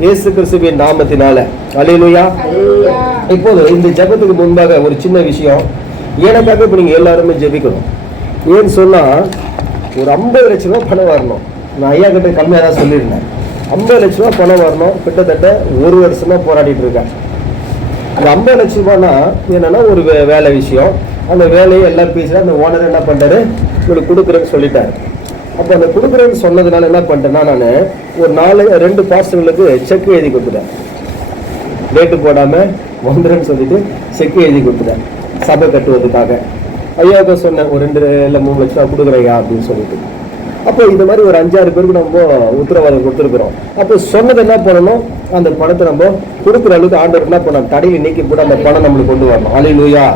இயேசு கிறிஸ்துவின் நாமத்தினால. அல்லேலூயா இப்போது இந்த ஜெபத்துக்கு முன்பாக ஒரு சின்ன விஷயம். எனக்காக இப்போ நீங்கள் எல்லாருமே ஜெபிக்கணும். ஏன்னு சொன்னா ஒரு ஐம்பது லட்ச ரூபா பணம் வரணும். நான் ஐயா கிட்ட கம்மியாக தான் சொல்லியிருந்தேன். ஐம்பது லட்ச ரூபா பணம் வரணும். கிட்டத்தட்ட ஒரு வருஷமா போராடிட்டு இருக்கேன். அந்த ஐம்பது லட்ச ரூபானா என்னன்னா ஒரு வே- வேலை விஷயம். அந்த வேலையை எல்லாம் பேசுகிறேன் அந்த ஓனர் என்ன பண்ணிட்டாரு உங்களுக்கு கொடுக்குறேன்னு சொல்லிட்டாரு. அப்போ அந்த கொடுக்குறேன்னு சொன்னதுனால என்ன பண்ணிட்டேன்னா நான் ஒரு நாலு ரெண்டு பாஸ்டர்களுக்கு செக் எழுதி கொடுத்துட்டேன். டேட்டு போடாமல் வந்துடுன்னு சொல்லிட்டு செக் எழுதி கொடுத்துட்டேன். சபை கட்டுவதுக்காக ஐயாவுக்கு சொன்னேன் ஒரு ரெண்டு இல்லை மூணு லட்சம் ரூபா கொடுக்குறையா அப்படின்னு சொல்லிட்டு. அப்போ இந்த மாதிரி ஒரு அஞ்சாறு பேருக்கு நம்ம உத்தரவாதம் கொடுத்துருக்குறோம். அப்போ சொன்னது என்ன பண்ணணும்? அந்த பணத்தை நம்ம கொடுக்குற அளவுக்கு ஆண்டவர் என்ன பண்ணணும்? தடையை நீக்கி கூட அந்த பணம் நம்மளுக்கு கொண்டு வரணும். அலையிலூயா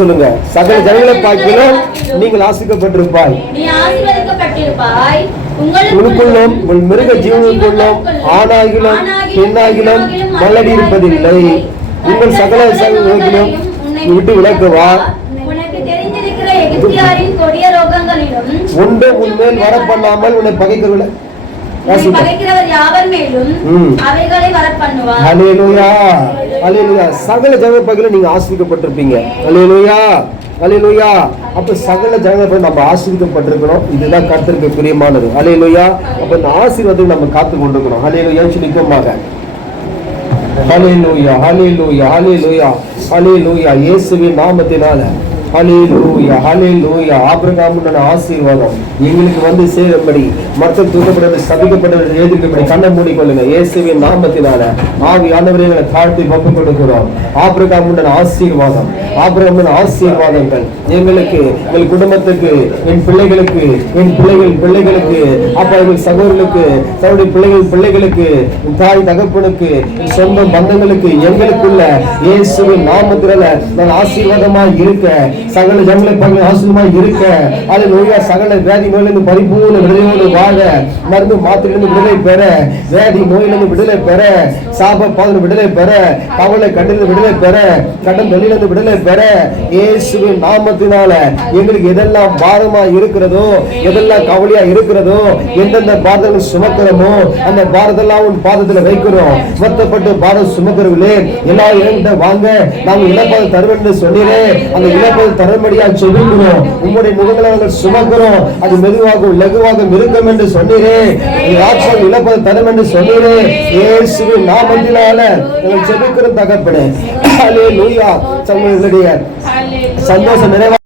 சொல்லுங்க. சகல ஜனங்களை பார்க்கிலும் நீங்கள் ஆசிக்கப்பட்டிருப்பாய் உனக்குள்ளும் உன் மிருக ஜீவனுக்குள்ளும் ஆணாகிலும் பெண்ணாகிலும் மலடி இருப்பதில்லை. உங்கள் சகல சகலங்களும் விட்டு விலக்குவா. உனக்கு தெரிந்திருக்கிற எகிப்தியாரின் கொடிய ரோகங்களிலும் ஒன்று உன் மேல் வர பண்ணாமல் உன்னை பகைக்கிறவில்லை உன்னை பகைக்கிறவர் யாவர் மேலும். அவைகளை வரப்பண்ணுவார். அலேலுயா அலையலுயா சகல ஜன பகையில நீங்க ஆசிரிக்கப்பட்டிருப்பீங்க அலையலுயா அலையலுயா அப்ப சகல ஜன நம்ம ஆசிரிக்கப்பட்டிருக்கிறோம் இதுதான் கருத்திற்கு பிரியமானது. அலையலுயா அப்ப இந்த ஆசீர்வாதம் நம்ம காத்து கொண்டிருக்கிறோம். அலேலுயா நிற்கமாக ஹalleluya ஹalleluya ஹalleluya ஹalleluya இயேசுவின் நாமத்தினால. ஹalleluya ஹalleluya ஆபிரகாமுடைய ஆசீர்வாதம். எங்களுக்கு வந்து சேரும்படி மற்ற தூக்கப்பட்டது சபிக்கப்பட்டது எழுதிக்கப்படி கண்ணை மூடிக்கொள்ளுங்க. இயேசுவின் நாமத்தினால ஆவியானவரை எங்களை தாழ்த்தி ஒப்புக் கொடுக்கிறோம் ஆபிரகாமுடைய ஆசீர்வாதம். ஆபிரகாமுடைய ஆசீர்வாதங்கள். எங்களுக்கு எங்கள் குடும்பத்துக்கு என் பிள்ளைகளுக்கு என் பிள்ளைகள் பிள்ளைகளுக்கு அப்பா எங்கள் சகோதரர்களுக்கு தன்னுடைய பிள்ளைகள் பிள்ளைகளுக்கு தாய் தகப்பனுக்கு சொந்த பந்தங்களுக்கு எங்களுக்குள்ள இயேசுவின் நாமத்தினால நான் ஆசீர்வாதமா இருக்க சகல ஜங்களை பங்கு ஆசீர்வாதமா இருக்க. அது நோயா சகல வியாதி நோயிலிருந்து பரிபூர்ண விடுதலையோடு வாழ மருந்து மாத்திரையிலிருந்து விடுதலை பெற வியாதி நோயிலிருந்து விடுதலை பெற சாப பாதன விடுதலை பெற கவலை கட்டிலிருந்து விடுதலை பெற கடன் தொழிலிருந்து விடுதலை பெற பெற இயேசுவின் நாமத்தினால எங்களுக்கு எதெல்லாம் பாரமா இருக்கிறதோ எதெல்லாம் கவலையா இருக்கிறதோ எந்தெந்த பாரதங்கள் சுமக்கிறோமோ அந்த பாரதெல்லாம் உன் பாதத்துல வைக்கிறோம். சுமத்தப்பட்டு பாரதம் சுமக்கிறவர்களே எல்லாரும் என்கிட்ட வாங்க. நாங்க இழப்பது தருவேன் என்று அந்த இழப்பது தரும்படியா சொல்லிக்கிறோம் உங்களுடைய முகங்களை நாங்கள் சுமக்கிறோம். அது மெதுவாகவும் லகுவாகவும் இருக்கும் என்று சொன்னீரே ஆற்றல் இழப்பது தரும் என்று சொன்னீரே இயேசுவின் நாமத்தினால நாங்கள் செபிக்கிறோம் தகப்பனே. லூயா ஹalleluya சமூகங்களுடைய சந்தோஷம் நிறைவா